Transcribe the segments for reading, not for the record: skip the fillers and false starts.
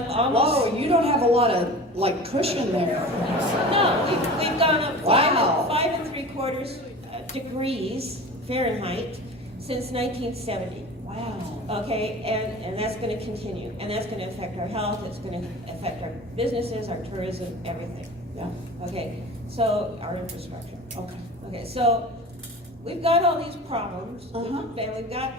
Whoa, you don't have a lot of, like, cushion there. No, we've gone up Wow. 5 3/4 degrees Fahrenheit since 1970. Wow. Okay, and that's going to continue, and that's going to affect our health. It's going to affect our businesses, our tourism, everything. Yeah. Okay, so our infrastructure. Okay. Okay, so we've got all these problems, Uh-huh. and we've got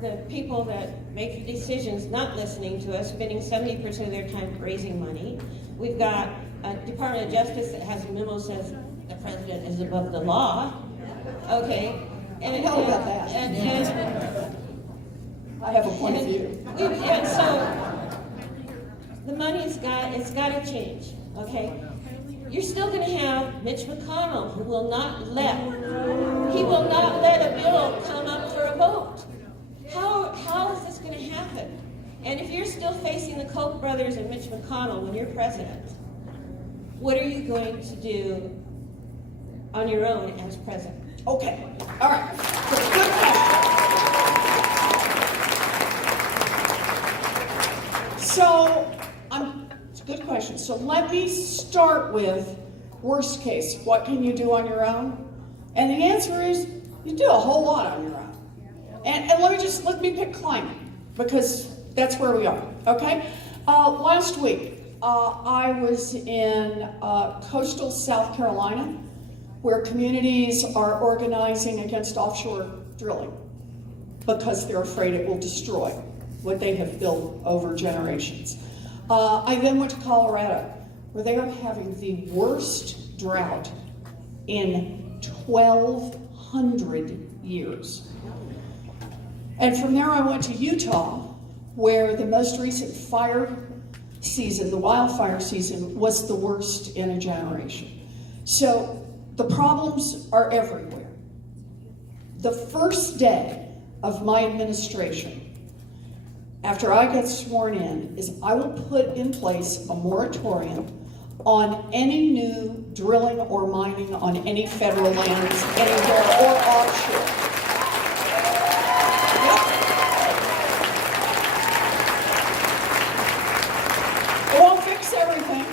the people that make the decisions not listening to us, spending 70% of their time raising money. We've got a Department of Justice that has a memo says the president is above the law. Okay, I know about that. I have a point of view. And so the money's got to change. Okay, you're still going to have Mitch McConnell who will not let a bill come up for a vote. How is this going to happen? And if you're still facing the Koch brothers and Mitch McConnell when you're president, what are you going to do on your own as president? Okay. All right. Good question. So, it's a good question. So let me start with worst case. What can you do on your own? And the answer is you do a whole lot on your own. And let me pick climate, because that's where we are, okay? Last week, I was in coastal South Carolina, where communities are organizing against offshore drilling because they're afraid it will destroy what they have built over generations. I then went to Colorado, where they are having the worst drought in 1,200 years. And from there I went to Utah, where the most recent fire season, the wildfire season, was the worst in a generation. So the problems are everywhere. The first day of my administration, after I get sworn in, is I will put in place a moratorium on any new drilling or mining on any federal lands anywhere or offshore. It won't fix everything,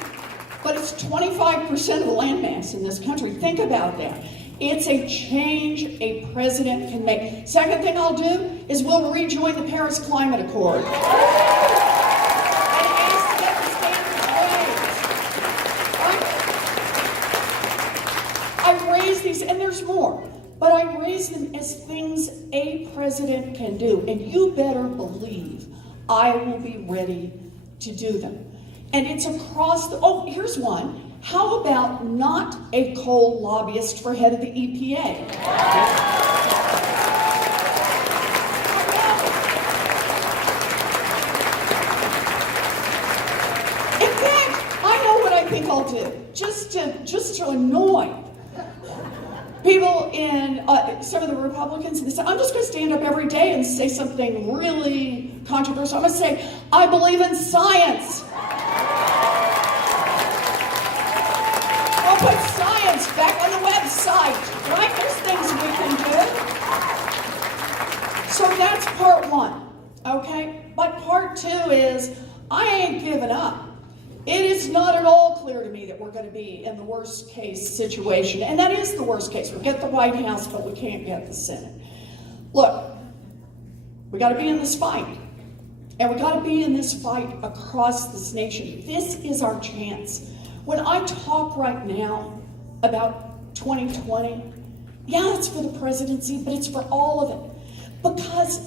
but it's 25% of the land mass in this country. Think about that. It's a change a president can make. Second thing I'll do is we'll rejoin the Paris Climate Accord. And ask to get the standards raised. I raise these, and there's more, but I raise them as things a president can do. And you better believe I will be ready to do them. And it's across here's one. How about not a coal lobbyist for head of the EPA? In fact, I know what I think I'll do, just to annoy people in some of the Republicans in the Senate. I'm just going to stand up every day and say something really controversial. I'm going to say, I believe in science. Put science back on the website, right? There's things we can do. So that's part one, okay? But part two is, I ain't giving up. It is not at all clear to me that we're going to be in the worst case situation, and that is the worst case. We'll get the White House, but we can't get the Senate. Look, we got to be in this fight, and we got to be in this fight across this nation. This is our chance. When I talk right now about 2020, yeah, it's for the presidency, but it's for all of it. Because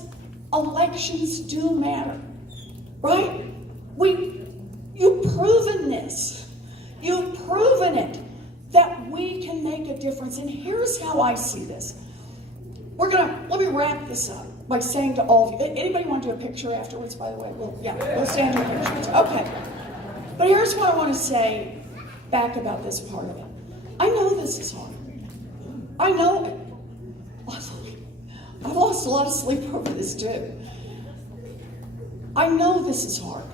elections do matter, right? You've proven this. You've proven it, that we can make a difference. And here's how I see this. Let me wrap this up by saying to all of you, anybody want to do a picture afterwards, by the way? We'll stand in pictures. Okay. But here's what I want to say back about this part of it. I know this is hard. I know it. I've lost a lot of sleep over this too. I know this is hard.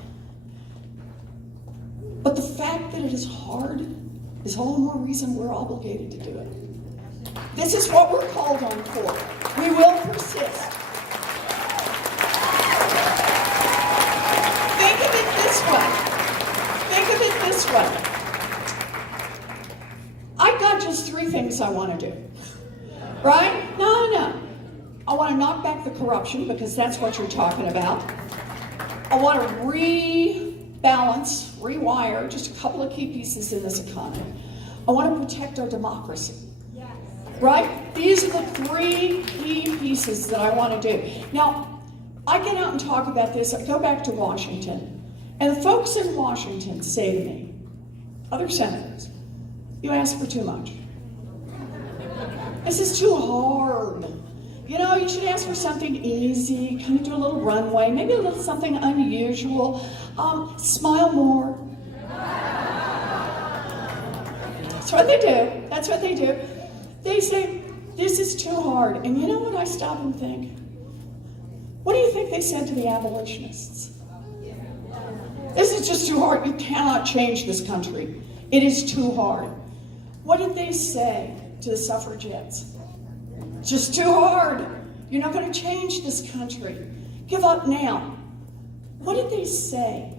But the fact that it is hard is all the more reason we're obligated to do it. This is what we're called on for. We will persist. Think of it this way. way. I've got just 3 things I want to do. Right? No. I want to knock back the corruption, because that's what you're talking about. I want to rebalance, rewire just a couple of key pieces in this economy. I want to protect our democracy. Yes. Right? These are the 3 key pieces that I want to do. Now, I get out and talk about this. I go back to Washington, and the folks in Washington say to me, other senators, you ask for too much. This is too hard. You know, you should ask for something easy, kind of do a little runway, maybe a little something unusual. Smile more. That's what they do. That's what they do. They say, this is too hard. And you know what? I stop and think. What do you think they said to the abolitionists? This is just too hard. You cannot change this country. It is too hard. What did they say to the suffragettes? Just too hard. You're not going to change this country. Give up now. What did they say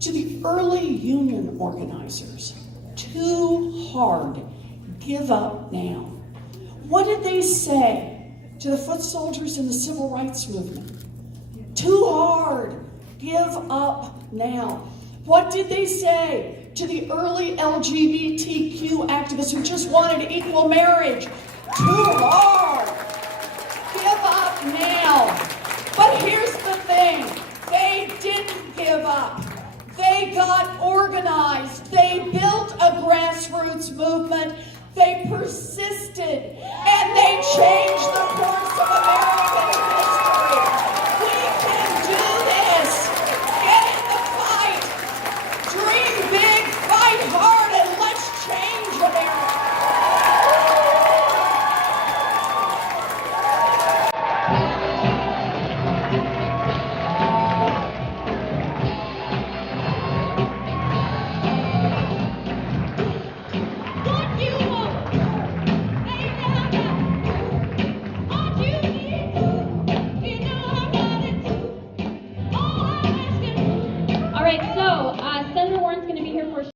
to the early union organizers? Too hard. Give up now. What did they say to the foot soldiers in the civil rights movement? Too hard. Give up now. What did they say to the early LGBTQ activists who just wanted equal marriage? Too hard. Give up now. But here's the thing. They didn't give up. They got organized. They built a grassroots movement. They persisted. And they changed the course of America.